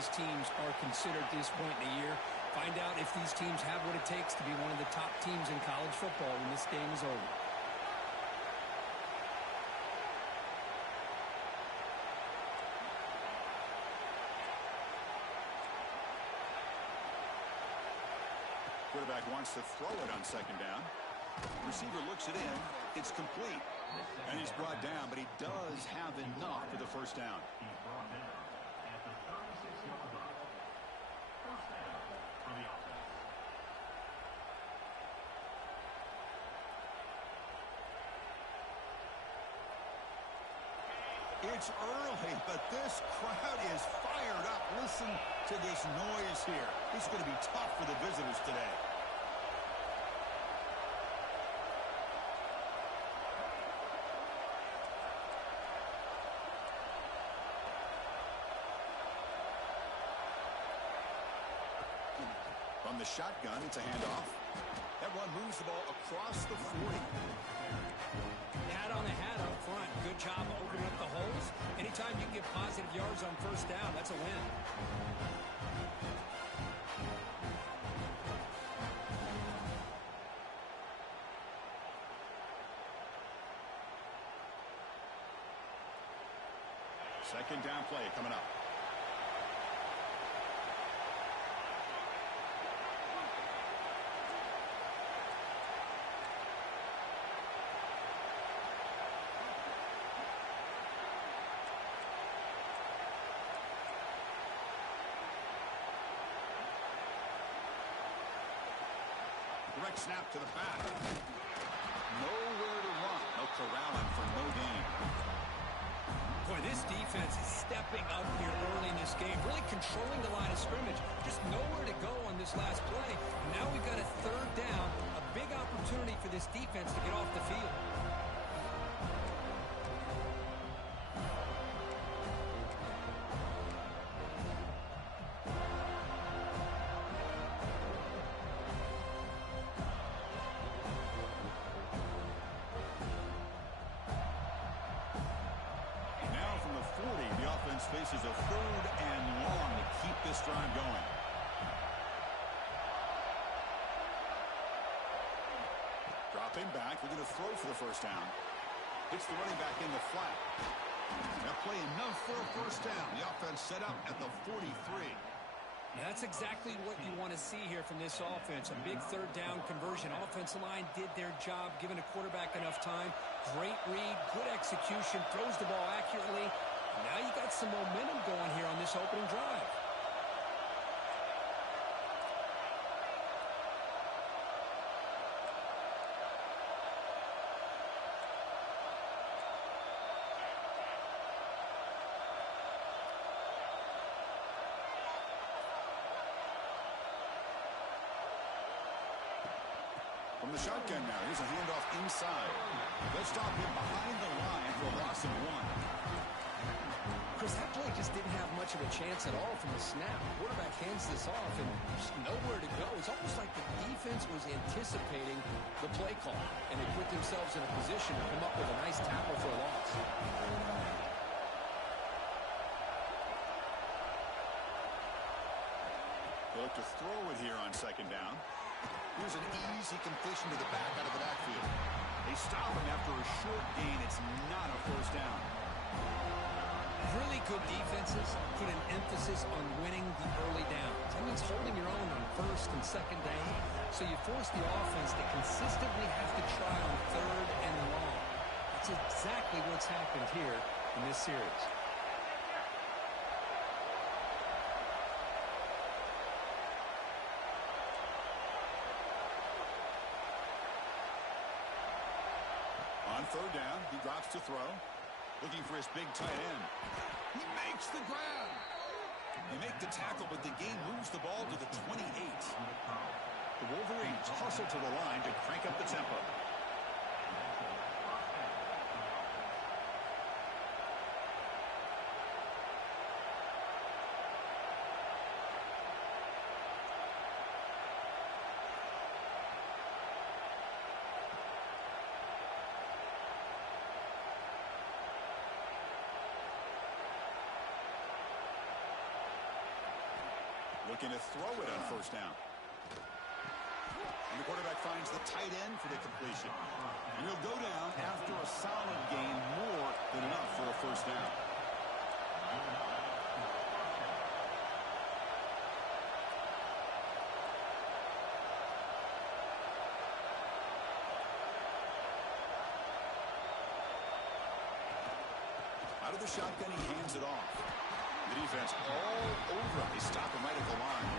these teams are considered at this point in the year. Find out if these teams have what it takes to be one of the top teams in college football when this game is over. Quarterback wants to throw it on second down. Receiver looks it in. It's complete. And he's brought down, but he does have enough for the first down. It's early, but this crowd is fired up. Listen to this noise here. It's going to be tough for the visitors today. From the shotgun, it's a handoff. That run moves the ball across the 40. Hat on the hat up front. Good job opening up the holes. Anytime you can get positive yards on first down, that's a win. Second down play coming up. Direct snap to the back. Nowhere to run. No corralling for no gain. Boy, this defense is stepping up here early in this game, really controlling the line of scrimmage. Just nowhere to go on this last play. Now we've got a third down, a big opportunity for this defense to get off the field. Faces a third and long to keep this drive going. Dropping back, they're going to throw for the first down. Hits the running back in the flat. That play enough for a first down. The offense set up at the 43. That's exactly what you want to see here from this offense. A big third down conversion. Offensive line did their job, giving a quarterback enough time. Great read, good execution, throws the ball accurately. Now you got some momentum going here on this opening drive. From the shotgun now, here's a handoff inside. They'll stop him behind the line for a loss of 1. Chris, that play just didn't have much of a chance at all from the snap. The quarterback hands this off and just nowhere to go. It's almost like the defense was anticipating the play call, and they put themselves in a position to come up with a nice tackle for a loss. They look to throw it here on second down. Here's an easy completion to the back out of the backfield. They stop him after a short gain. It's not a first down. Really good defenses put an emphasis on winning the early downs. That means holding your own on first and second down. So you force the offense to consistently have to try on third and long. That's exactly what's happened here in this series. On third down, he drops to throw. Looking for his big tight end. He makes the grab. They make the tackle, but the game moves the ball to the 28. The Wolverines hustle to the line to crank up the tempo. Looking to throw it on first down. And the quarterback finds the tight end for the completion. And he'll go down after a solid gain, more than enough for a first down. Out of the shotgun, he hands it off. The defense all over him. They stop him right at the line.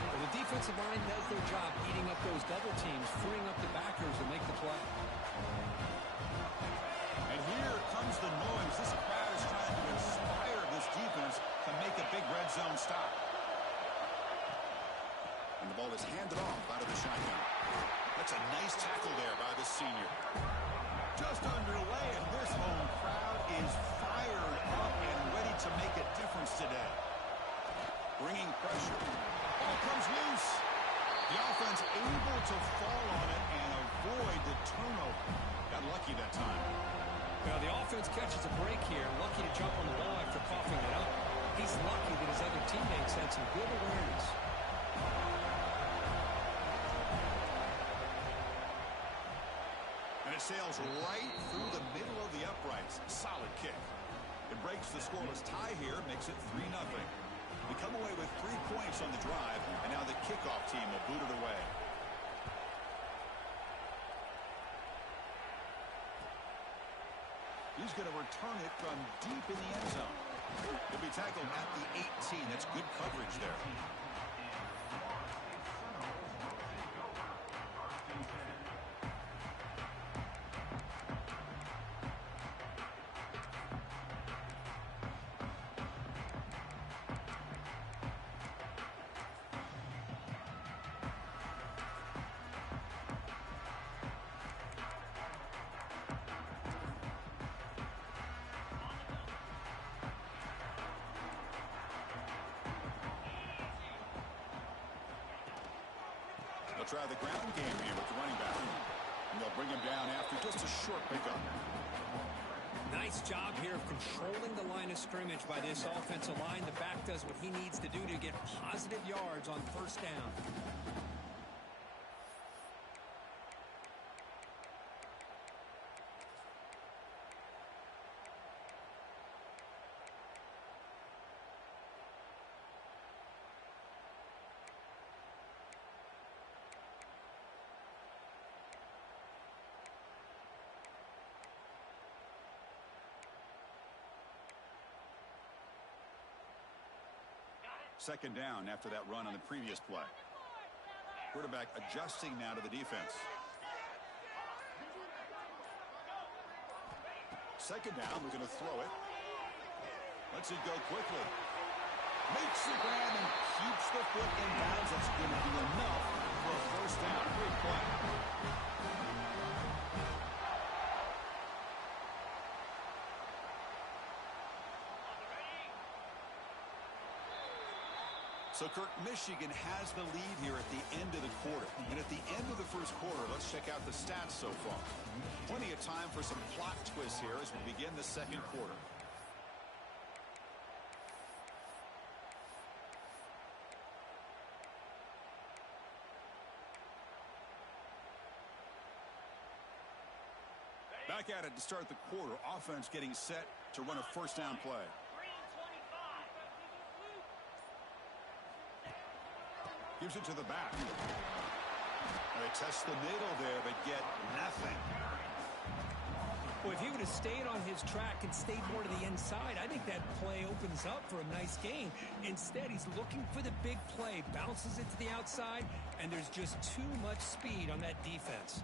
Well, the defensive line does their job eating up those double teams, freeing up the backers to make the play. And here comes the noise. This crowd is trying to inspire this defense to make a big red zone stop. And the ball is handed off out of the shotgun. That's a nice tackle there by the senior. Just underway, and this home crowd is fired up and ready to make a difference today. Bringing pressure. Ball comes loose. The offense able to fall on it and avoid the turnover. Got lucky that time. Well, the offense catches a break here. Lucky to jump on the ball after coughing it up. He's lucky that his other teammates had some good awareness. And it sails right through the middle of the uprights. Solid kick. It breaks the scoreless tie here, makes it 3-0. We come away with 3 points on the drive, and now the kickoff team will boot it away. He's going to return it from deep in the end zone. He'll be tackled at the 18. That's good coverage there. They'll try the ground game here with the running back. And they'll bring him down after just a short pickup. Nice job here of controlling the line of scrimmage by this offensive line. The back does what he needs to do to get positive yards on first down. Second down after that run on the previous play. Quarterback adjusting now to the defense. Second down, we're going to throw it. Lets it go quickly. Makes the grab and keeps the foot in bounds. That's going to be enough for a first down. Great play. So, Kirk, Michigan has the lead here at the end of the quarter. And at the end of the first quarter, let's check out the stats so far. Plenty of time for some plot twists here as we begin the second quarter. Back at it to start the quarter. Offense getting set to run a first down play. Gives it to the back. They test the middle there, but get nothing. Well, if he would have stayed on his track and stayed more to the inside, I think that play opens up for a nice gain. Instead, he's looking for the big play, bounces it to the outside, and there's just too much speed on that defense.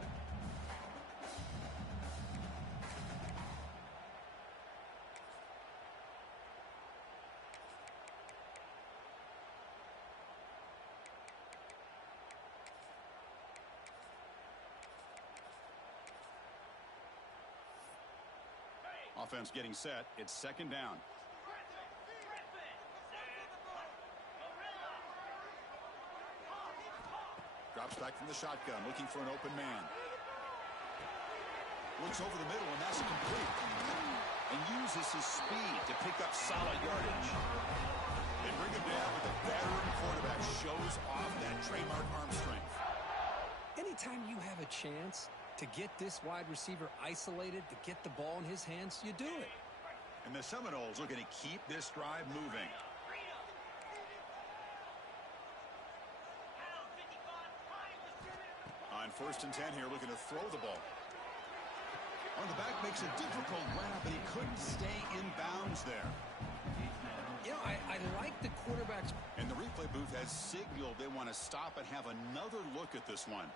Offense getting set. It's second down. Drops back from the shotgun, looking for an open man. Looks over the middle, and that's complete. And uses his speed to pick up solid yardage. They bring him down with a veteran a chance to get this wide receiver isolated, to get the ball in his hands, you do it. And the Seminoles looking to keep this drive moving. On 1st and 10 here, looking to throw the ball. On the back makes a difficult grab, but he couldn't stay in bounds there. You know, I like the quarterbacks. And the replay booth has signaled they want to stop and have another look at this one.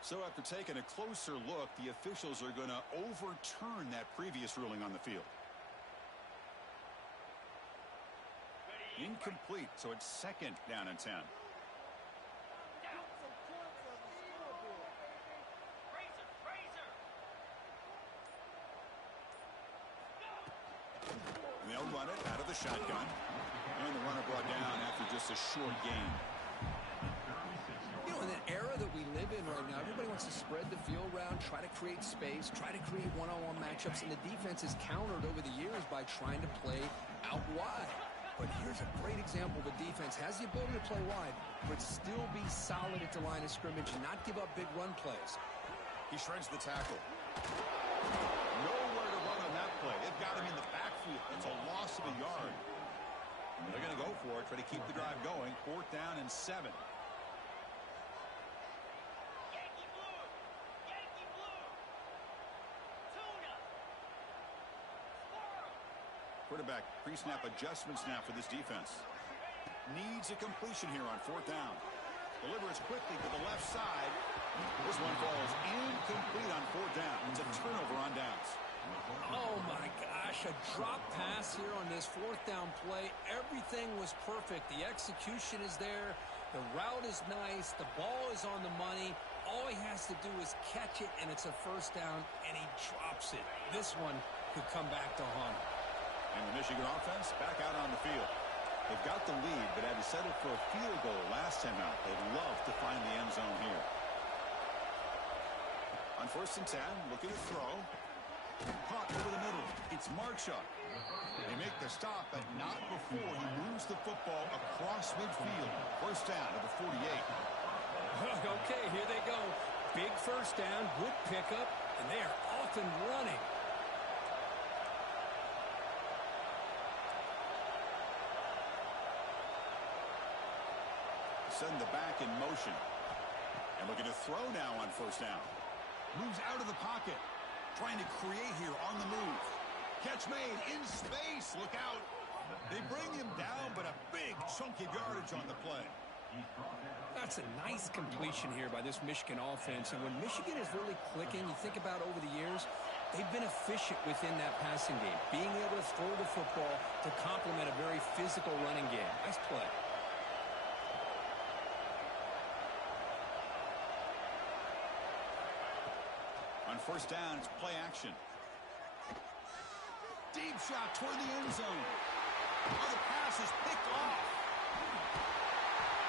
So after taking a closer look, the officials are going to overturn that previous ruling on the field. Incomplete, so it's 2nd down and 10. And they'll run it out of the shotgun. And the runner brought down after just a short gain. You know, in the era that we live in right now, everybody wants to spread the field around, try to create space, try to create one-on-one matchups, and the defense is countered over the years by trying to play out wide. But here's a great example. The defense has the ability to play wide, but still be solid at the line of scrimmage and not give up big run plays. He shreds the tackle. Nowhere to run on that play. They've got him in the backfield. It's a loss of a yard. They're going to go for it, try to keep the drive going. 4th down and 7. Quarterback pre-snap adjustment snap for this defense. Needs a completion here on 4th down. Delivers quickly to the left side. This one falls incomplete on 4th down. It's a turnover on downs. Oh my gosh, a drop pass here on this 4th down play. Everything was perfect. The execution is there. The route is nice. The ball is on the money. All he has to do is catch it, and it's a 1st down, and he drops it. This one could come back to haunt him. And the Michigan offense back out on the field. They've got the lead, but had to settle for a field goal last time out. They'd love to find the end zone here. On 1st and 10, looking to throw. Caught over the middle. It's Marchuk. They make the stop, but not before he moves the football across midfield. 1st down to the 48. Okay, here they go. Big 1st down, good pickup, and they are off and running. Send the back in motion. And looking to throw now on 1st down. Moves out of the pocket. Trying to create here on the move. Catch made in space. Look out. They bring him down, but a big chunk of yardage on the play. That's a nice completion here by this Michigan offense. And when Michigan is really clicking, you think about over the years, they've been efficient within that passing game. Being able to throw the football to complement a very physical running game. Nice play. On 1st down, it's play action. Deep shot toward the end zone. Oh, the pass is picked off.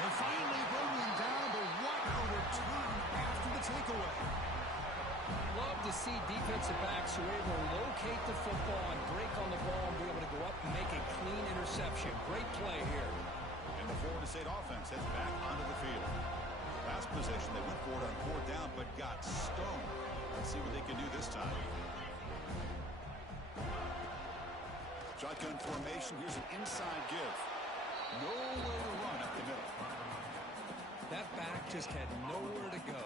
They finally bring him down, but what a return after the takeaway. Love to see defensive backs who are able to locate the football and break on the ball and be able to go up and make a clean interception. Great play here. And the Florida State offense heads back onto the field. Last possession, they went for it on 4th down, but got stoned. Let's see what they can do this time. Shotgun formation. Here's an inside give. Nowhere to run up the middle. That back just had nowhere to go.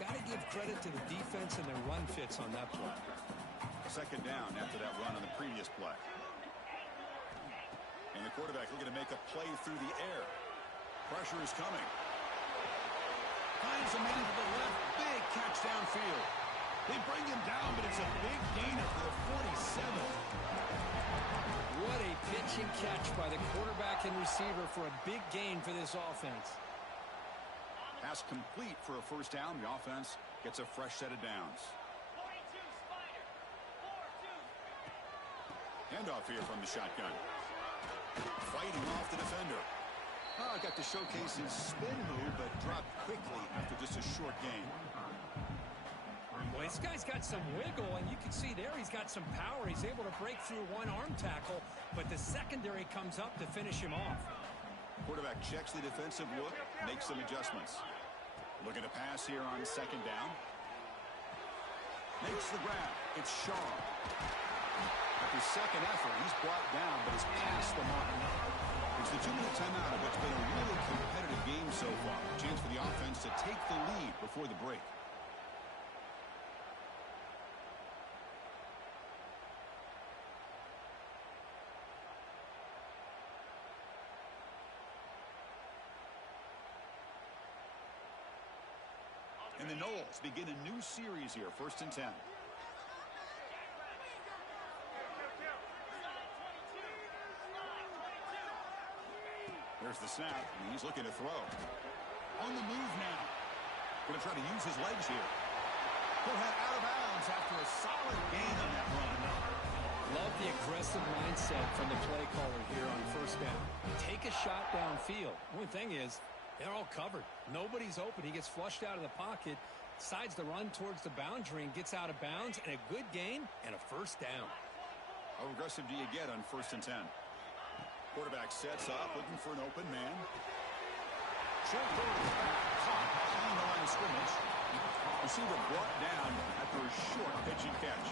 Got to give credit to the defense and their run fits on that play. 2nd down after that run on the previous play. And the quarterback looking to make a play through the air. Pressure is coming. Finds a man to the left. Big catch downfield. They bring him down, but it's a big gainer for the 47. What a pitch and catch by the quarterback and receiver for a big gain for this offense. Pass complete for a 1st down. The offense gets a fresh set of downs. Handoff here from the shotgun. Fighting off the defender. Oh, got to showcase his spin move, but dropped quickly after just a short game. Boy, This guy's got some wiggle, and you can see there he's got some power. He's able to break through one arm tackle, but the secondary comes up to finish him off. Quarterback checks the defensive look, makes some adjustments. Looking to pass here on second down. Makes the grab. It's Shaw. At his second effort, he's brought down, but he's past the mark. It's the 2-minute timeout of what's been a really competitive game so far. Chance for the offense to take the lead before the break. And the Knowles begin a new series here, 1st and 10. There's the snap, and he's looking to throw. On the move now. Going to try to use his legs here. He'll head out of bounds after a solid gain on that run. Love the aggressive mindset from the play caller here on 1st down. Take a shot downfield. One thing is, they're all covered. Nobody's open. He gets flushed out of the pocket, decides to run towards the boundary and gets out of bounds, and a good gain and a 1st down. How aggressive do you get on 1st and 10? Quarterback sets up, looking for an open man. Short quarterback caught behind the line of scrimmage. Receiver brought down after a short pitch and catch.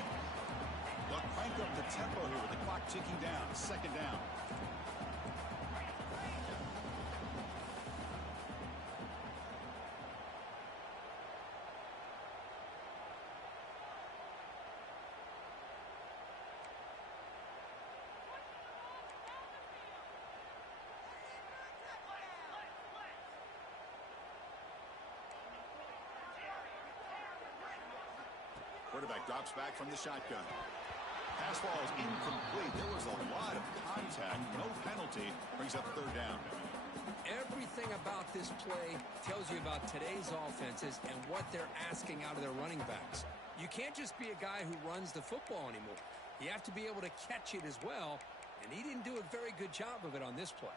They'll crank up the tempo here with the clock ticking down. 2nd down. Quarterback drops back from the shotgun. Pass ball is incomplete. There was a lot of contact. No penalty. Brings up 3rd down. Everything about this play tells you about today's offenses and what they're asking out of their running backs. You can't just be a guy who runs the football anymore. You have to be able to catch it as well, and he didn't do a very good job of it on this play.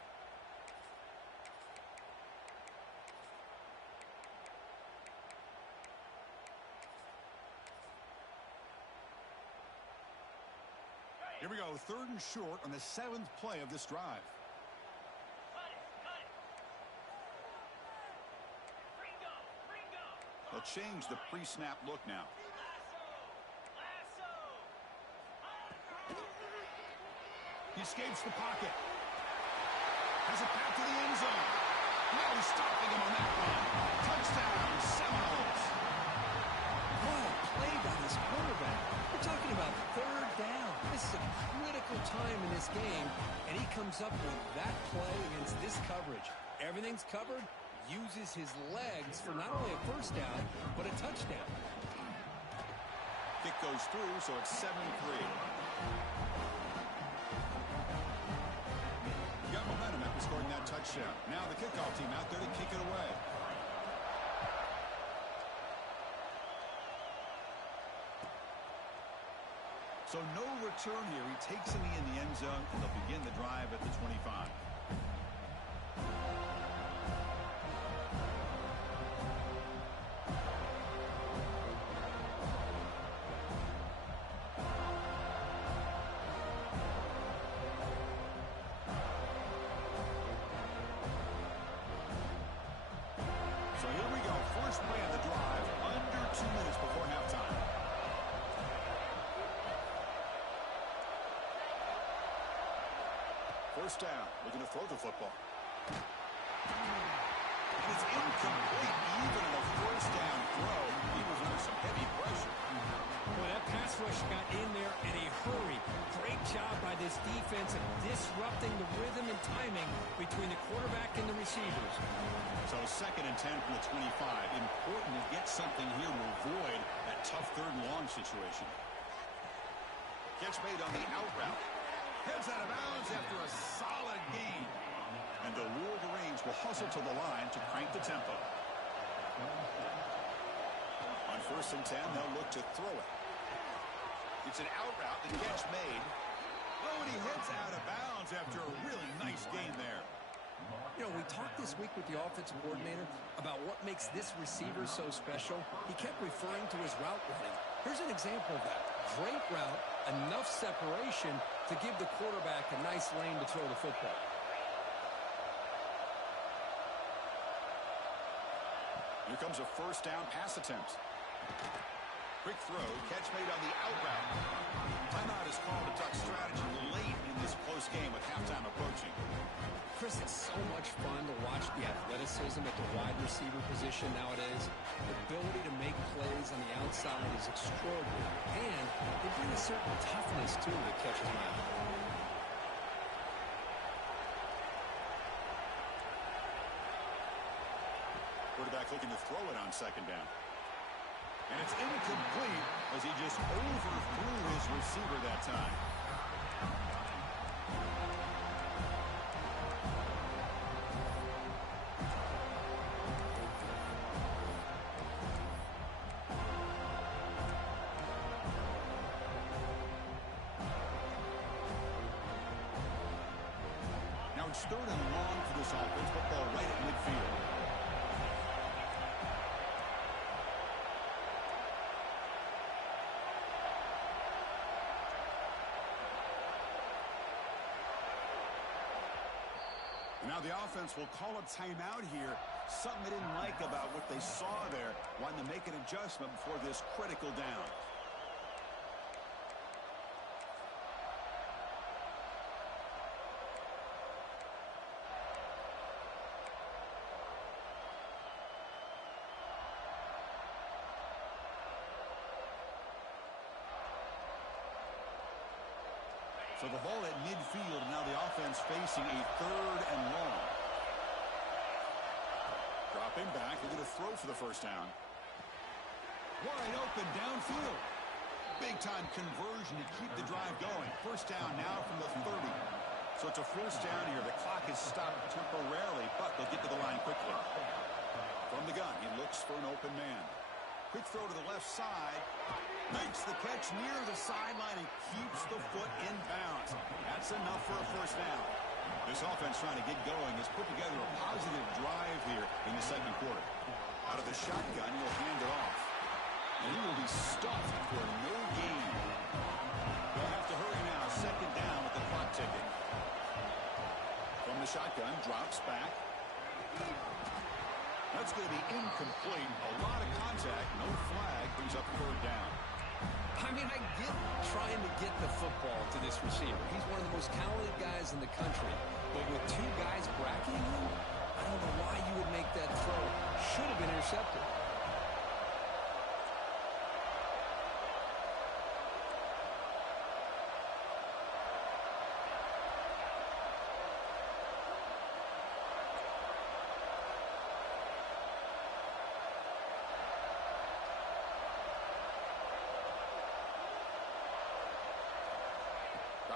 Here we go, 3rd and short on the 7th play of this drive. They'll change the pre-snap look now. He escapes the pocket. Has a path to the end zone. Now he's stopping him on that run. Touchdown, Seminoles. What a play by this quarterback. We're talking about 3rd down. This is a critical time in this game, and he comes up with that play against this coverage. Everything's covered, uses his legs for not only a 1st down, but a touchdown. Kick goes through, so it's 7-3. Got momentum after scoring that touchdown. Now the kickoff team out there to kick it away. So no return here. He takes a knee in the end zone, and they'll begin the drive at the 25. So here we go. First play of the drive, under 2 minutes before halftime. First down, looking to throw the football. And it's incomplete. Even in a 1st down throw, he was under some heavy pressure. Boy, that pass rush got in there in a hurry. Great job by this defense of disrupting the rhythm and timing between the quarterback and the receivers. So 2nd and 10 from the 25. Important to get something here to avoid that tough 3rd and long situation. Catch made on the out route. Heads out of bounds after a solid gain. And the Wolverines will hustle to the line to crank the tempo. On 1st and 10, they'll look to throw it. It's an out route, the catch made. Oh, and he heads out of bounds after a really nice gain there. You know, we talked this week with the offensive coordinator about what makes this receiver so special. He kept referring to his route running. Here's an example of that. Great route, enough separation to give the quarterback a nice lane to throw the football. Here comes a first down pass attempt. Quick throw, catch made on the out route. Timeout is called to talk strategy late in this close game with halftime approaching. Chris, it's so much fun to watch the athleticism at the wide receiver position nowadays. The ability to make plays on the outside is extraordinary. And they bring a certain toughness, too, that catches my eye. Quarterback looking to throw it on second down. And it's incomplete as he just overthrew his receiver that time. Now it's third and long for this offense, football right at midfield. Now the offense will call a timeout here. Something they didn't like about what they saw there. Wanting to make an adjustment before this critical down. So the ball at midfield, now the offense facing a third and long. Dropping back, looking to throw for the first down. Wide open downfield. Big-time conversion to keep the drive going. First down now from the 30. So it's a first down here. The clock is stopped temporarily, but they'll get to the line quickly. From the gun, he looks for an open man. Quick throw to the left side. Makes the catch near the sideline and keeps the foot in bounds. That's enough for a first down. This offense trying to get going has put together a positive drive here in the second quarter. Out of the shotgun, he'll hand it off. And he will be stuffed for no gain. They'll have to hurry now. Second down with the clock ticking. From the shotgun, drops back. That's going to be incomplete. A lot of contact. No flag. Brings up third down. I mean, I get trying to get the football to this receiver. He's one of the most talented guys in the country. But with two guys bracketing him, I don't know why you would make that throw. Should have been intercepted.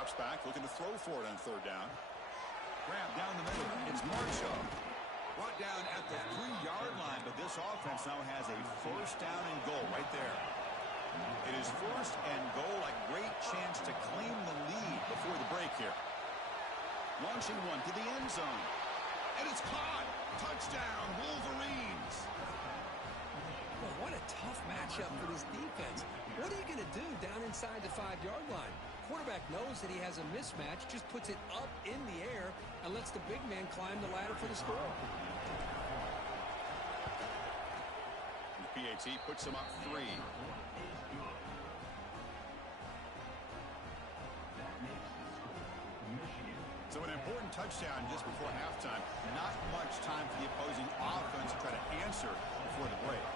Drops back, looking to throw for it on third down. Grab down the middle. It's Marshall. Brought down at the 3-yard line, but this offense now has a first down and goal right there. It is first and goal, a great chance to claim the lead before the break here. Launching one to the end zone. And it's caught. Touchdown, Wolverines. Well, what a tough matchup for this defense. What are you going to do down inside the 5-yard line? Quarterback knows that he has a mismatch, just puts it up in the air and lets the big man climb the ladder for the score. The PAT puts him up 3. So an important touchdown just before halftime. Not much time for the opposing offense to try to answer before the break.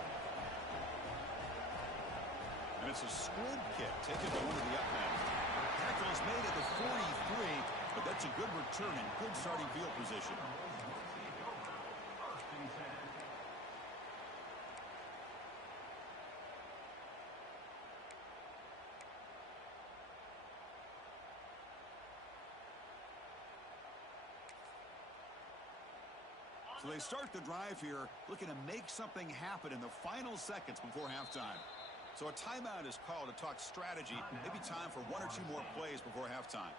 And it's a squib kick taken by one of the up men. Tackle is made at the 43, but that's a good return and good starting field position. So they start the drive here, looking to make something happen in the final seconds before halftime. So a timeout is called to talk strategy. Maybe time for 1 or 2 more plays before halftime.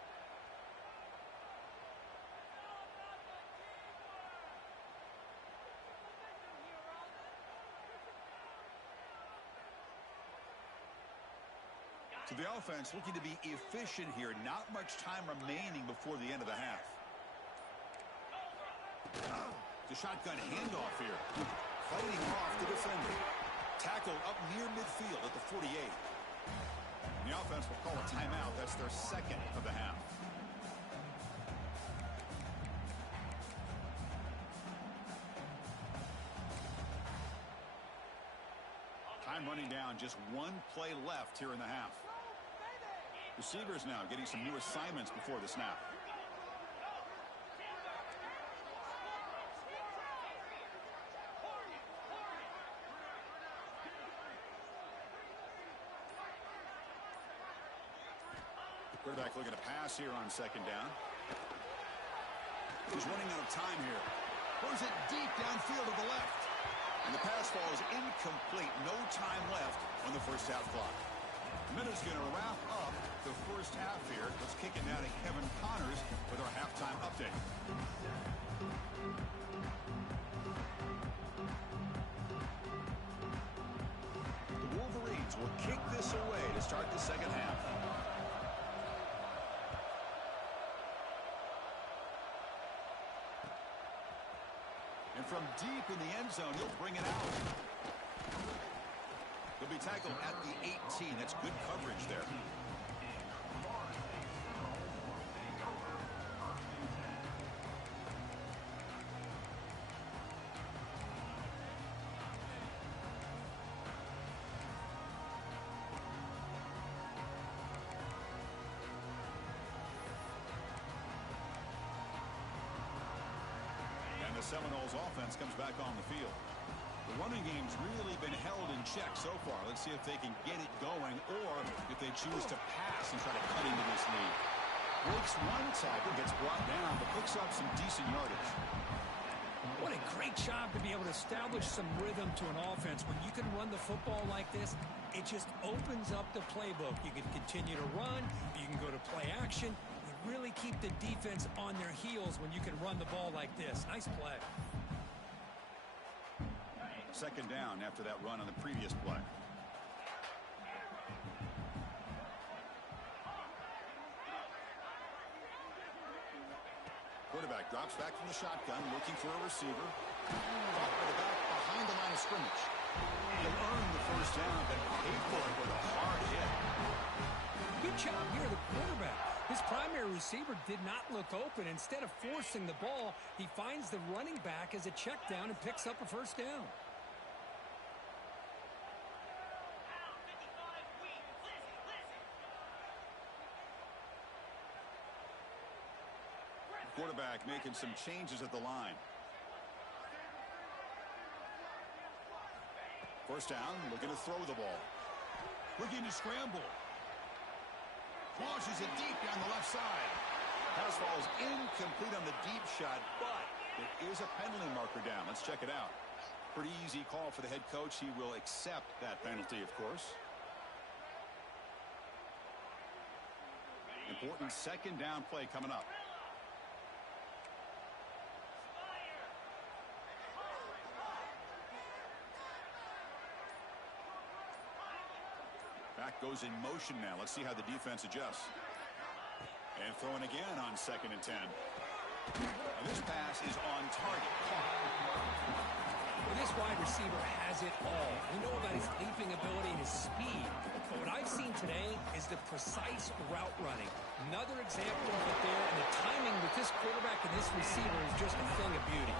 So the offense looking to be efficient here. Not much time remaining before the end of the half. The shotgun handoff here. Fighting off the defender. Tackled up near midfield at the 48. The offense will call a timeout. That's their second of the half. Time running down. Just one play left here in the half. Receivers now getting some new assignments before the snap. Quarterback looking to pass here on second down. He's running out of time here. Throws it deep downfield to the left. And the pass falls incomplete. No time left on the first half clock. The minute's going to wrap up the first half here. Let's kick it now to Kevin Connors with our halftime update. The Wolverines will kick this away to start the second half. And from deep in the end zone, he'll bring it out. He'll be tackled at the 18. That's good coverage there. And the Seminoles offense comes back on the field. The running game's really been held in check so far. Let's see if they can get it going or if they choose to pass and try to cut into this lead. Breaks one tackle, gets brought down, but picks up some decent yardage. What a great job to be able to establish some rhythm to an offense. When you can run the football like this, it just opens up the playbook. You can continue to run. You can go to play action. You really keep the defense on their heels when you can run the ball like this. Nice play. Second down after that run on the previous play. Quarterback drops back from the shotgun, looking for a receiver. Caught by the back behind the line of scrimmage. He'll earn the first down, but paid for it with a hard hit. Good job here, the quarterback. His primary receiver did not look open. Instead of forcing the ball, he finds the running back as a check down and picks up a first down. Quarterback making some changes at the line. First down, looking to throw the ball. Looking to scramble. Launches it deep down the left side. Pass falls incomplete on the deep shot, but there is a penalty marker down. Let's check it out. Pretty easy call for the head coach. He will accept that penalty, of course. Important second down play coming up. Back goes in motion now. Let's see how the defense adjusts. And throwing again on second and 10. And this pass is on target. Well, this wide receiver has it all. We know about his leaping ability and his speed. But what I've seen today is the precise route running. Another example of it there. And the timing with this quarterback and this receiver is just a thing of beauty.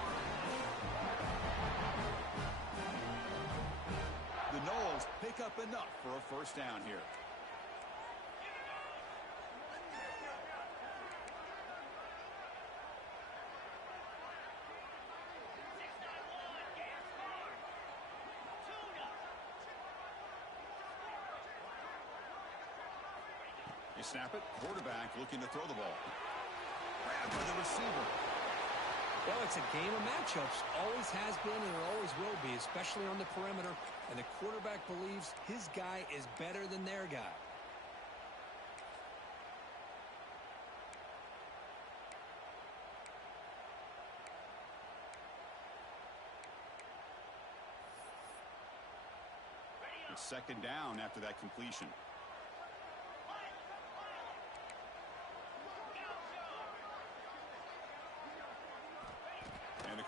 The Noles pick up enough for a first down here. You snap it, quarterback looking to throw the ball. Grabbed by the receiver. Well, it's a game of matchups. Always has been and it always will be, especially on the perimeter. And the quarterback believes his guy is better than their guy. It's second down after that completion.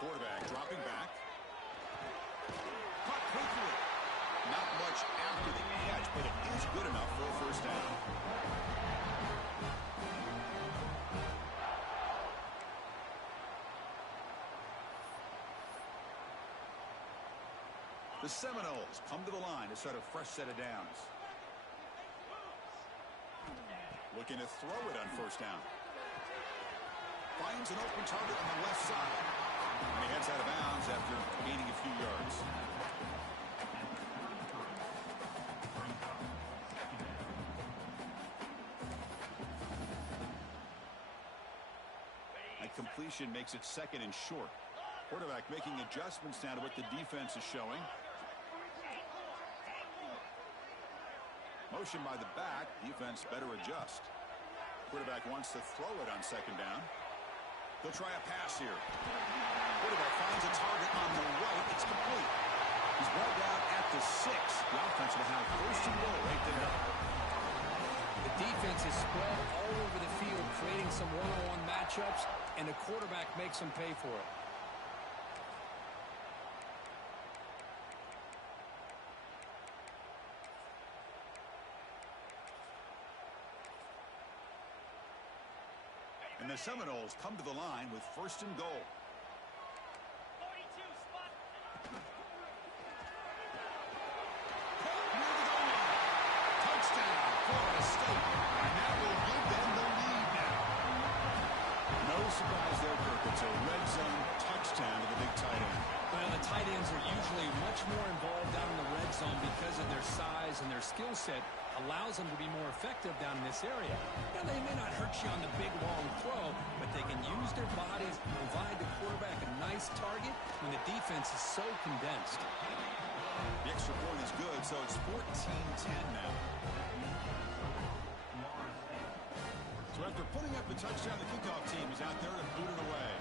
Quarterback dropping back. Caught quickly. Not much after the catch, but it is good enough for a first down. The Seminoles come to the line to start a fresh set of downs. Looking to throw it on first down. Finds an open target on the left side. And he heads out of bounds after gaining a few yards. And completion makes it second and short. Quarterback making adjustments now to what the defense is showing. Motion by the back. Defense better adjust. Quarterback wants to throw it on second down. He'll try a pass here. Quarterback finds a target on the right. It's complete. He's brought down at the 6. The offense will have first and goal right there. The defense is spread all over the field, creating some one-on-one matchups, and the quarterback makes them pay for it. And the Seminoles come to the line with first and goal. 42 spot. Touchdown, Florida State. And that will give them the lead now. No surprise there, Kirk. It's a red zone touchdown to the big tight end. Well, the tight ends are usually much more involved down in the red zone because of their size and their skill set allows them to be more effective down in this area. Now, they may not hurt you on the big, long throw, but they can use their bodies, provide the quarterback a nice target when the defense is so condensed. The extra point is good, so it's 14-10 now. So after putting up the touchdown, the kickoff team is out there to boot it away.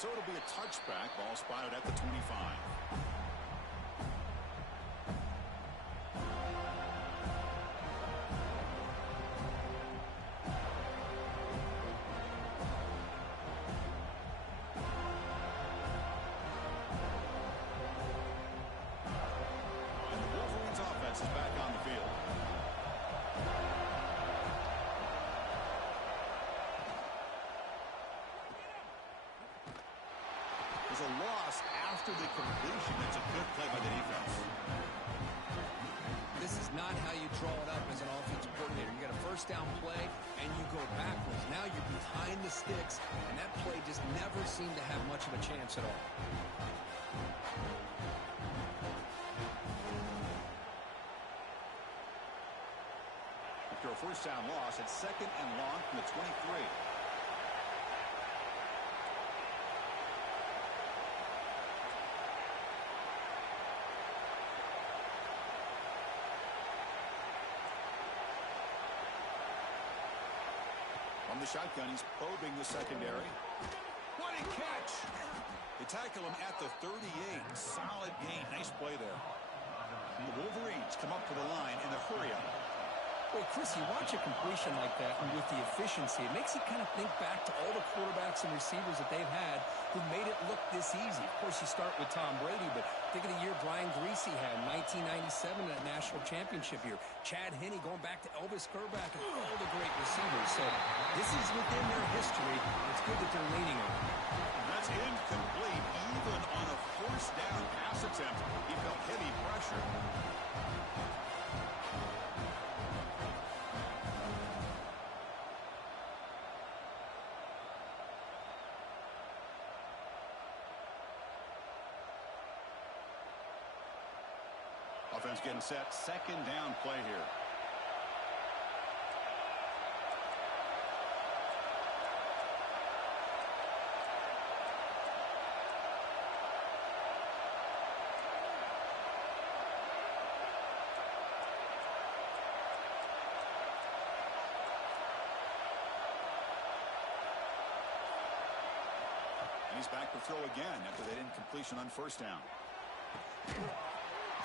So it'll be a touchback. Ball spotted at the 25. And the Wolverines offense is back on the field. A loss after the completion. That's a good play by the defense. This is not how you draw it up as an offensive coordinator. You got a first down play, and you go backwards. Now you're behind the sticks, and that play just never seemed to have much of a chance at all. After a first down loss, it's second and long from the 23. From the shotgun, he's probing the secondary. What a catch! They tackle him at the 38. Solid gain. Nice play there. The Wolverines come up to the line in the hurry-up. Well, Chris, you watch a completion like that, and with the efficiency, it makes you kind of think back to all the quarterbacks and receivers that they've had who made it look this easy. Of course, you start with Tom Brady, but think of the year Brian Greasy had in 1997 in that national championship year. Chad Henne going back to Elvis Grbac and all the great receivers. So this is within their history. It's good that they're leaning on it. That's incomplete. Even on a first down pass attempt, he felt heavy pressure. Offense getting set. Second down play here. And he's back to throw again after that incompletion on first down.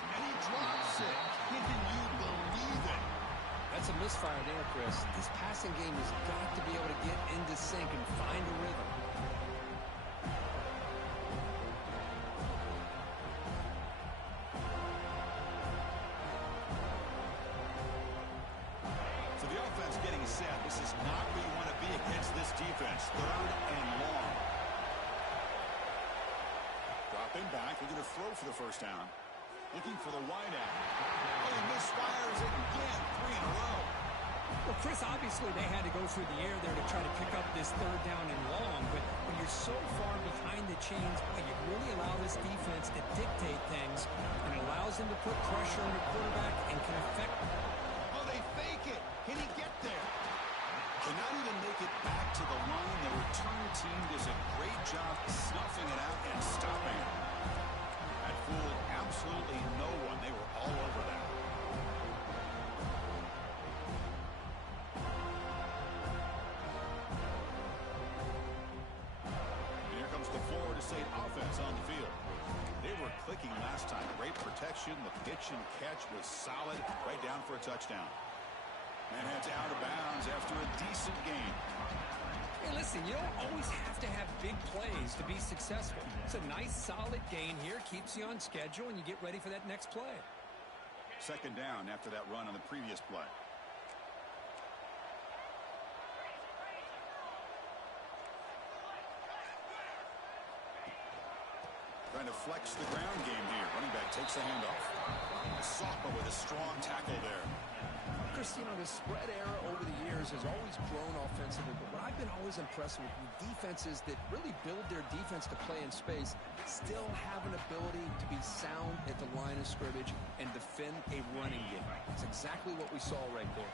And he drops it. Can you believe it? That's a misfire there, Chris. This passing game has got to be able to get into sync and find a rhythm. So the offense getting set. This is not where you want to be against this defense. 3rd and long. Dropping back, looking to throw for the first down. Looking for the wide out. Oh, he misfires again. 3 in a row. Well, Chris, obviously they had to go through the air there to try to pick up this 3rd down and long, but when you're so far behind the chains, boy, you really allow this defense to dictate things, and it allows them to put pressure on your quarterback and can affect. Oh, they fake it. Can he get there? Cannot even make it back to the line. The return team does a great job snuffing it out and stopping it. That fooled absolutely no one. They were all over that. And here comes the Florida State offense on the field. They were clicking last time. Great protection. The pitch and catch was solid. Right down for a touchdown. And heads out of bounds after a decent game. Hey, listen, you don't always have to have big plays to be successful. It's a nice, solid gain here. Keeps you on schedule, and you get ready for that next play. 2nd down after that run on the previous play. Trying to flex the ground game here. Running back takes the handoff. Soppa with a strong tackle there. Chris, you know, the spread era over the years has always grown offensively, but what I've been always impressed with defenses that really build their defense to play in space still have an ability to be sound at the line of scrimmage and defend a running game. It's exactly what we saw right there.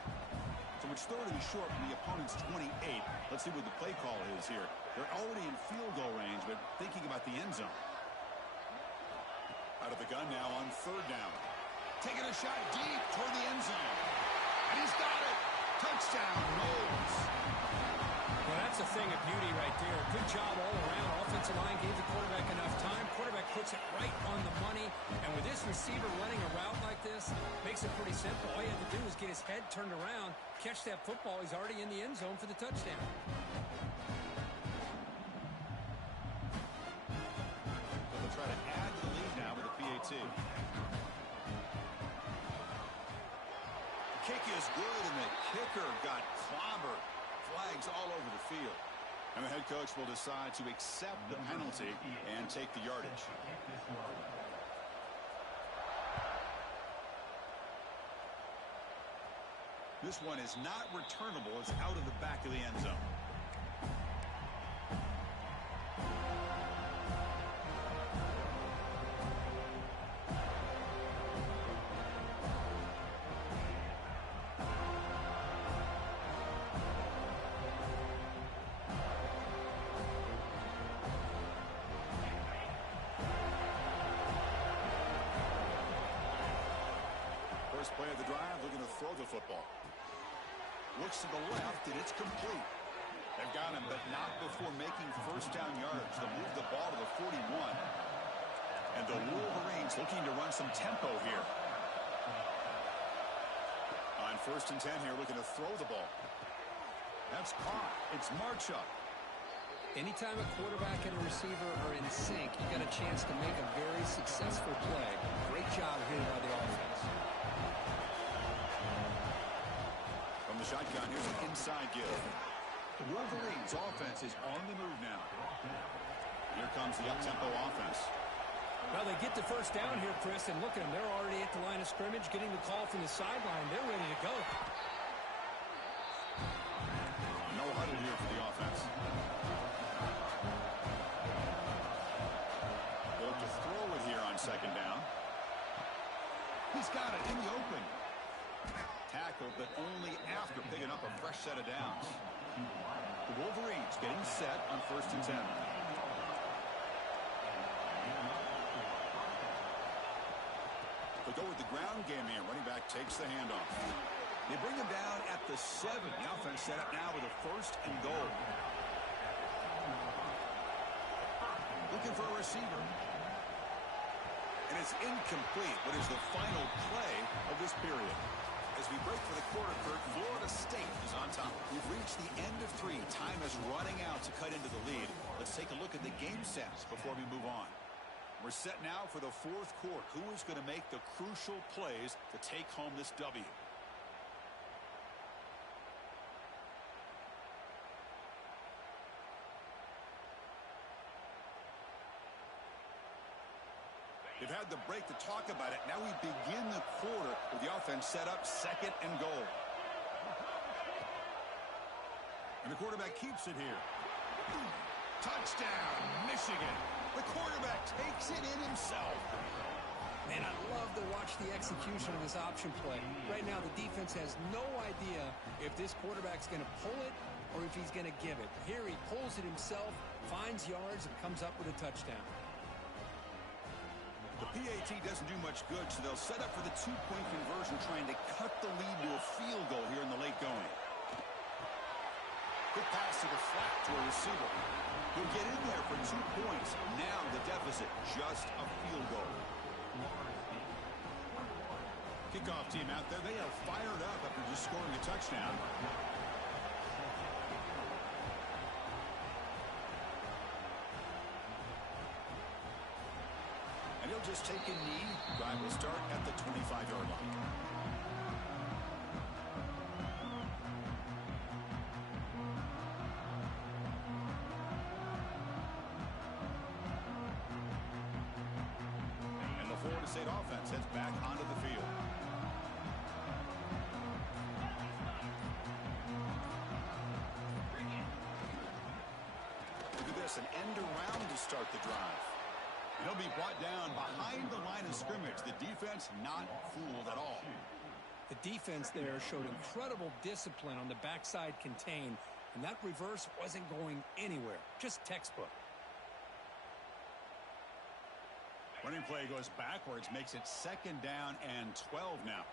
So it's 3rd and short from the opponent's 28. Let's see what the play call is here. They're already in field goal range, but thinking about the end zone. Out of the gun now on 3rd down. Taking a shot deep toward the end zone. And he's got it. Touchdown, Knowles. Well, that's a thing of beauty right there. Good job all around. Offensive line gave the quarterback enough time. Quarterback puts it right on the money. And with this receiver running a route like this, makes it pretty simple. All you have to do is get his head turned around, catch that football. He's already in the end zone for the touchdown. They'll try to add to the lead now with a PAT. Kick is good, and the kicker got clobbered. Flags all over the field. And the head coach will decide to accept the penalty and take the yardage. This one is not returnable. It's out of the back of the end zone. First play of the drive, looking to throw the football. Looks to the left, and it's complete. They've got him, but not before making 1st down yards. They'll move the ball to the 41. And the Wolverines looking to run some tempo here. On 1st and 10 here, looking to throw the ball. That's caught. It's Marchuk. Anytime a quarterback and a receiver are in sync, you got a chance to make a very successful play. Great job here by the offense. From the shotgun, here's an inside give. The Wolverines' offense is on the move now. Here comes the up-tempo offense. Well, they get the 1st down here, Chris, and look at them. They're already at the line of scrimmage, getting the call from the sideline. They're ready to go. No huddle here for the offense. They look to throw it here on 2nd down. He's got it in the open. Tackled, but only after picking up a fresh set of downs. The Wolverines getting set on 1st and 10. They'll go with the ground game here. Running back takes the handoff. They bring him down at the 7. The offense set up now with a 1st and goal. Looking for a receiver. And it's incomplete. What is the final play of this period? As we break for the quarter, Kurt, Florida State is on top. We've reached the end of 3. Time is running out to cut into the lead. Let's take a look at the game stats before we move on. We're set now for the 4th quarter. Who is going to make the crucial plays to take home this W? They've had the break to talk about it. Now we begin the quarter with the offense set up 2nd and goal. And the quarterback keeps it here. Touchdown, Michigan. The quarterback takes it in himself. Man, I love to watch the execution of this option play. Right now, the defense has no idea if this quarterback's going to pull it or if he's going to give it. Here he pulls it himself, finds yards, and comes up with a touchdown. The PAT doesn't do much good, so they'll set up for the 2-point conversion, trying to cut the lead to a field goal here in the late going. Quick pass to the flat to a receiver. He'll get in there for 2 points. Now the deficit, just a field goal. Kickoff team out there. They are fired up after just scoring a touchdown. And he'll just take a knee. Drive will start at the 25-yard line. And the Florida State offense heads back onto the field. Look at this, an end around to start the drive. He'll be brought down behind the line of scrimmage. The defense not fooled at all. The defense there showed incredible discipline on the backside contain, and that reverse wasn't going anywhere. Just textbook. Running play goes backwards, makes it 2nd down and 12 now.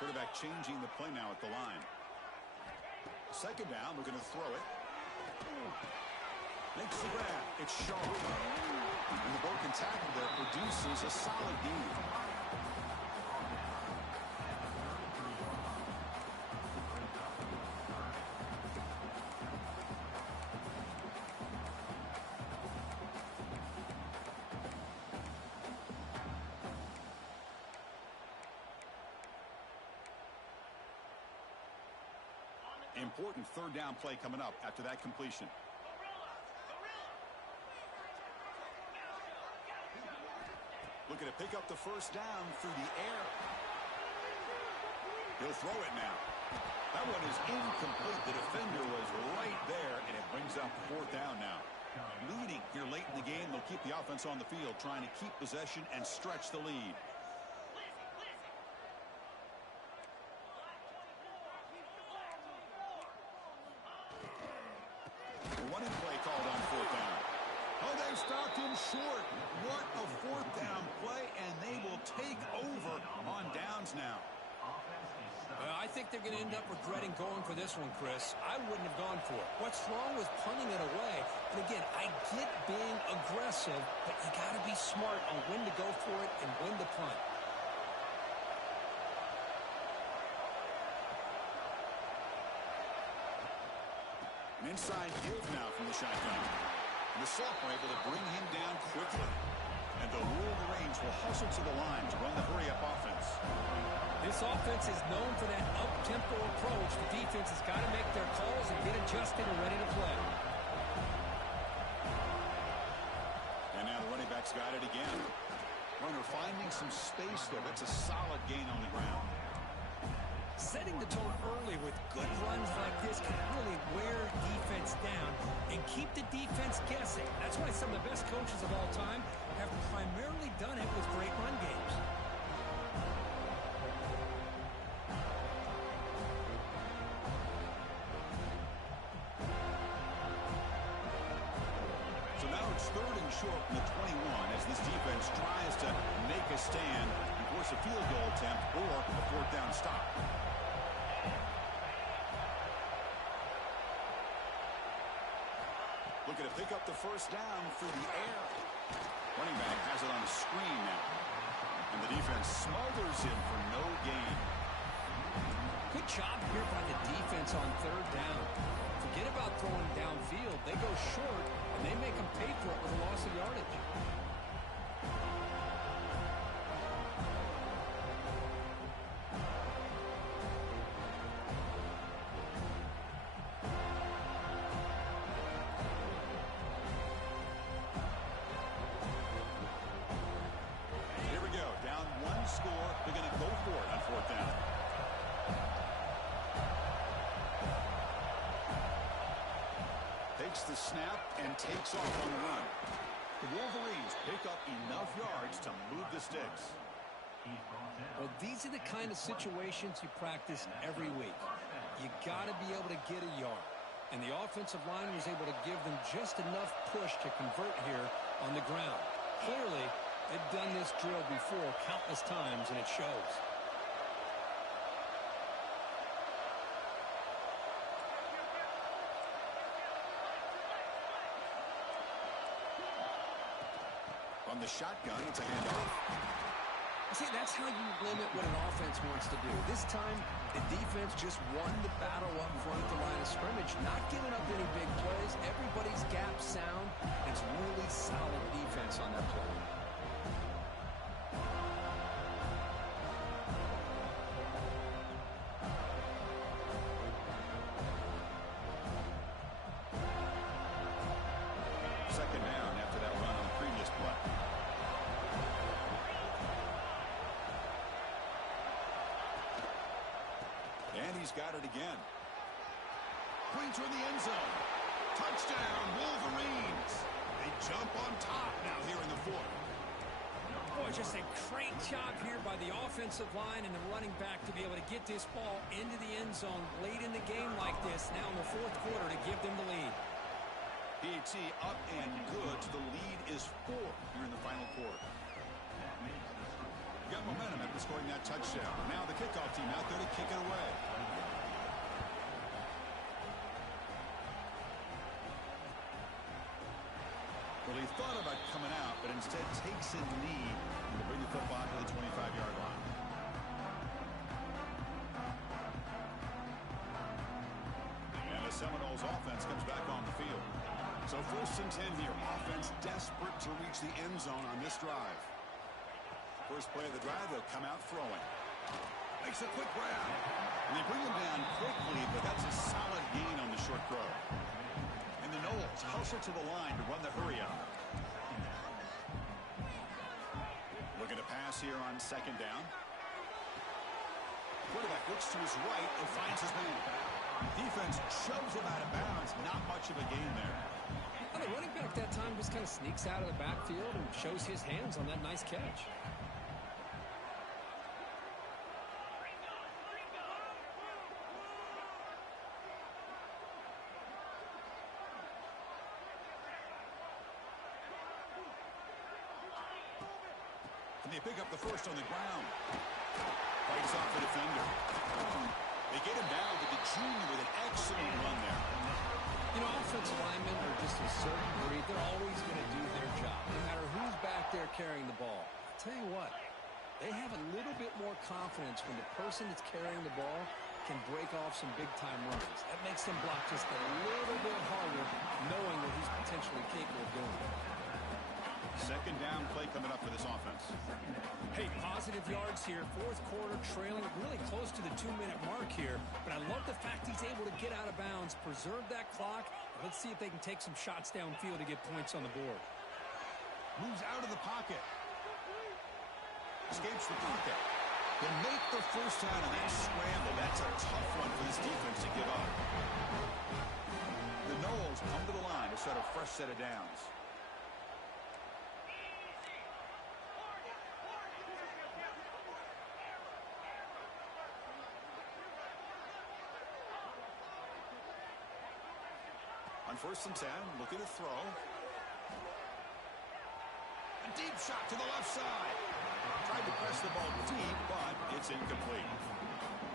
Quarterback changing the play now at the line. 2nd down, looking to throw it. Makes the grab. It's Shaw. And the broken tackle there produces a solid gain. Important 3rd down play coming up after that completion. Looking to pick up the 1st down through the air. He'll throw it now. That one is incomplete. The defender was right there, and it brings up 4th down now. Leading here late in the game, they'll keep the offense on the field, trying to keep possession and stretch the lead. Running play called on 4th down. Oh, they stopped him short. What a 4th down play, and they will take over on downs now. I think they're going to end up regretting going for this one, Chris. I wouldn't have gone for it. What's wrong with punting it away? And again, I get being aggressive, but you got to be smart on when to go for it and when to punt. An inside give now from the shotgun. And the Soft are able to bring him down quickly. And the Wolverines will hustle to the line to run the hurry-up offense. This offense is known for that up-tempo approach. The defense has got to make their calls and get adjusted and ready to play. And now the running back's got it again. Runner finding some space there. That's a solid gain on the ground. Setting the tone early with good runs like this can really wear defense down and keep the defense guessing. That's why some of the best coaches of all time have primarily done it with great run games. So now it's 3rd and short from the 21 as this defense tries to make a stand and force a field goal attempt or a 4th down stop. Looking to pick up the 1st down through the air. Running back has it on the screen now. And the defense smothers him for no gain. Good job here by the defense on third down. Forget about throwing downfield. They go short, and they make them pay for it with a loss of yardage. Here we go. Down one score. They're going to go for it on fourth down. Takes the snap and takes off on the run. The Wolverines pick up enough yards to move the sticks. Well, these are the kind of situations you practice every week. You got to be able to get a yard. And the offensive line was able to give them just enough push to convert here on the ground. Clearly, they've done this drill before countless times, and it shows. On the shotgun, it's a handoff. See, that's how you limit what an offense wants to do. This time, the defense just won the battle up front at the line of scrimmage, not giving up any big plays. Everybody's gap sound. It's really solid defense on that play. Second down after that run on the previous play. And he's got it again. Pointer in the end zone. Touchdown, Wolverines. They jump on top now here in the fourth. Boy, just a great job here by the offensive line and the running back to be able to get this ball into the end zone late in the game like this, now in the fourth quarter, to give them the lead. PAT up and good. The lead is 4 here in the final quarter. Got momentum after scoring that touchdown. Now the kickoff team out there to kick it away. Well, he thought about coming out, but instead takes a knee to bring the football to the 25-yard line. And the Seminoles offense comes back on the field. So 1st and 10 here. Offense desperate to reach the end zone on this drive. First play of the drive, they'll come out throwing. Makes a quick grab. And they bring him down quickly, but that's a solid gain on the short throw. And the Noles hustle to the line to run the hurry up. Looking to pass here on second down. Quarterback looks to his right and finds his man. Defense shoves him out of bounds. Not much of a gain there. Well, the running back that time just kind of sneaks out of the backfield and shows his hands on that nice catch. And they pick up the first on the ground. Fights off the defender. They get him down with the junior with an excellent run there. You know, offensive linemen are just a certain breed. They're always going to do their job, no matter who's back there carrying the ball. I'll tell you what, they have a little bit more confidence when the person that's carrying the ball can break off some big-time runs. That makes them block just a little bit harder, knowing what he's potentially capable of doing. Second down play coming up for this offense. Hey, positive yards here. Fourth quarter, trailing really close to the 2-minute mark here. But I love the fact he's able to get out of bounds, preserve that clock. Let's see if they can take some shots downfield to get points on the board. Moves out of the pocket. Escapes the pocket. They make the first down on that scramble. That's a tough one for this defense to give up. The Noles come to the line to set a fresh set of downs. On 1st and 10, looking to throw. A deep shot to the left side. Tried to press the ball deep, but it's incomplete.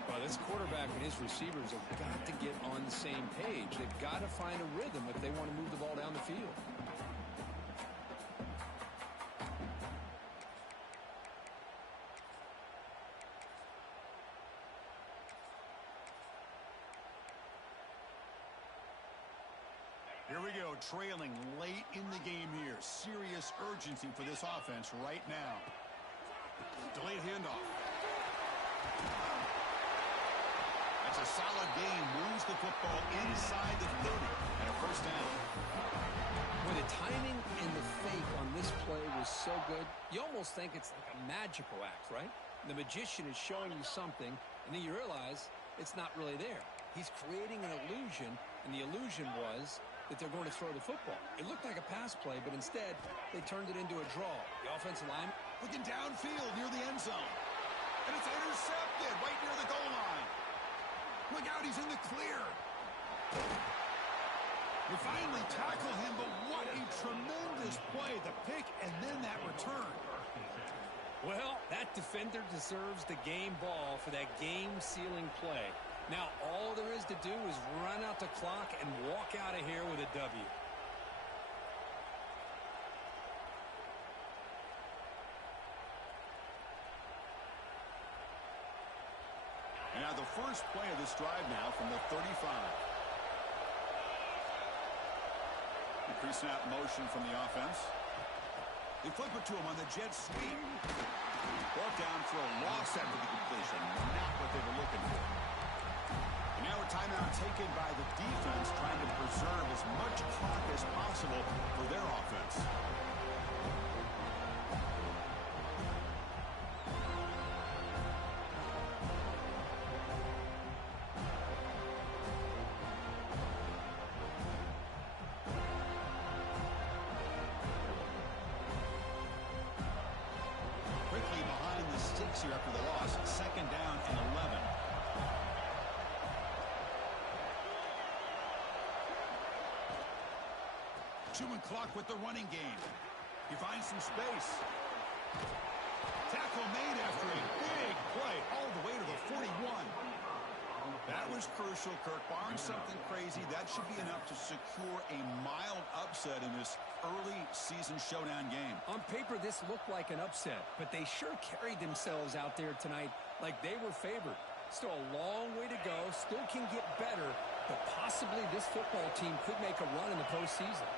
Well, this quarterback and his receivers have got to get on the same page. They've got to find a rhythm if they want to move the ball down the field. Here we go, trailing late in the game here. Serious urgency for this offense right now. Delayed handoff. That's a solid gain. Moves the football inside the 30 and a first down. Well, the timing and the fake on this play was so good, you almost think it's like a magical act, right? The magician is showing you something, and then you realize it's not really there. He's creating an illusion, and the illusion was that they're going to throw the football. It looked like a pass play, but instead, they turned it into a draw. The offensive line looking downfield near the end zone. And it's intercepted right near the goal line. Look out, he's in the clear. They finally tackle him, but what a tremendous play. The pick and then that return. Well, that defender deserves the game ball for that game-sealing play. Now, all there is to do is run out the clock and walk out of here with a W. And now the first play of this drive now from the 35. The pre-snap motion from the offense. They flip it to him on the jet sweep. Brought down for a loss after the completion. Not what they were looking for. And now a timeout taken by the defense, trying to preserve as much clock as possible for their offense. Quickly behind the sticks here after the loss. Second down and 11. Chewing clock with the running game. He finds some space. Tackle made after a big play all the way to the 41. That was crucial, Kirk. Barring something crazy, that should be enough to secure a mild upset in this early season showdown game. On paper, this looked like an upset, but they sure carried themselves out there tonight like they were favored. Still a long way to go, still can get better, but possibly this football team could make a run in the postseason.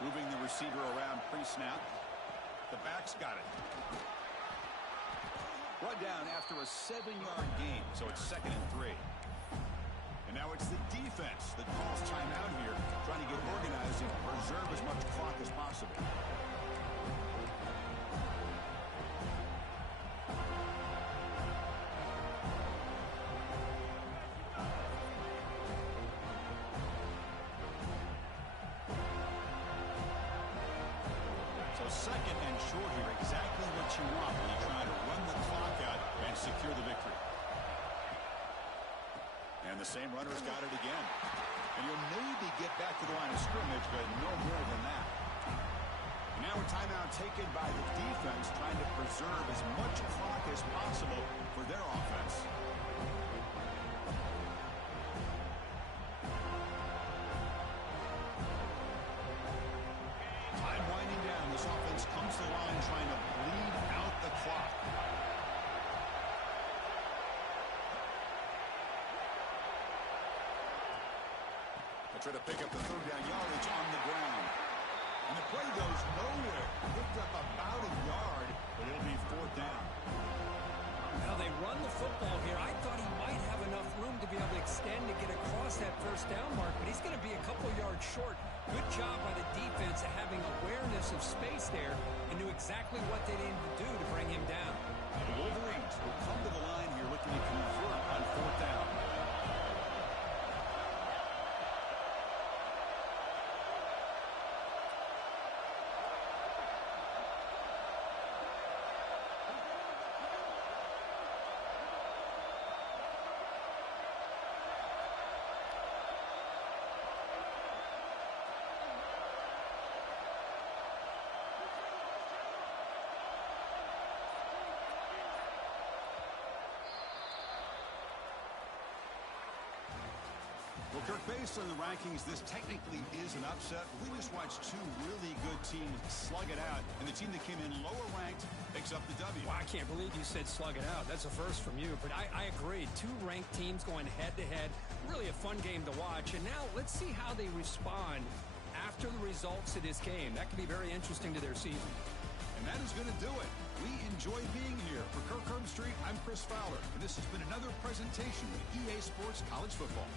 Moving the receiver around pre-snap. The back's got it. Brought down after a 7-yard gain, so it's 2nd and 3. And now it's the defense that calls timeout here, trying to get organized and preserve as much clock as possible. Second and short here, exactly what you want when you try to run the clock out and secure the victory. And the same runner's got it again. And you'll maybe get back to the line of scrimmage, but no more than that. And now a timeout taken by the defense, trying to preserve as much clock as possible for their offense. This offense comes to the line trying to bleed out the clock. They try to pick up the 3rd down yardage on the ground. And the play goes nowhere. Picked up about a yard, but it'll be 4th down. Now they run the football here. I thought he might have enough room to be able to extend to get across that 1st down mark, but he's going to be a couple yards short. Good job by the defense of having awareness of space there and knew exactly what they needed to do to bring him down. The Wolverines will come to the line here looking to convert on 4th down. Well, Kirk, based on the rankings, this technically is an upset. We just watched two really good teams slug it out, and the team that came in lower ranked picks up the W. Well, I can't believe you said slug it out. That's a first from you, but I agree. Two ranked teams going head-to-head. Really a fun game to watch. And now let's see how they respond after the results of this game. That could be very interesting to their season. And that is going to do it. We enjoy being here. For Kirk Herbstreit, I'm Chris Fowler, and this has been another presentation of EA Sports College Football.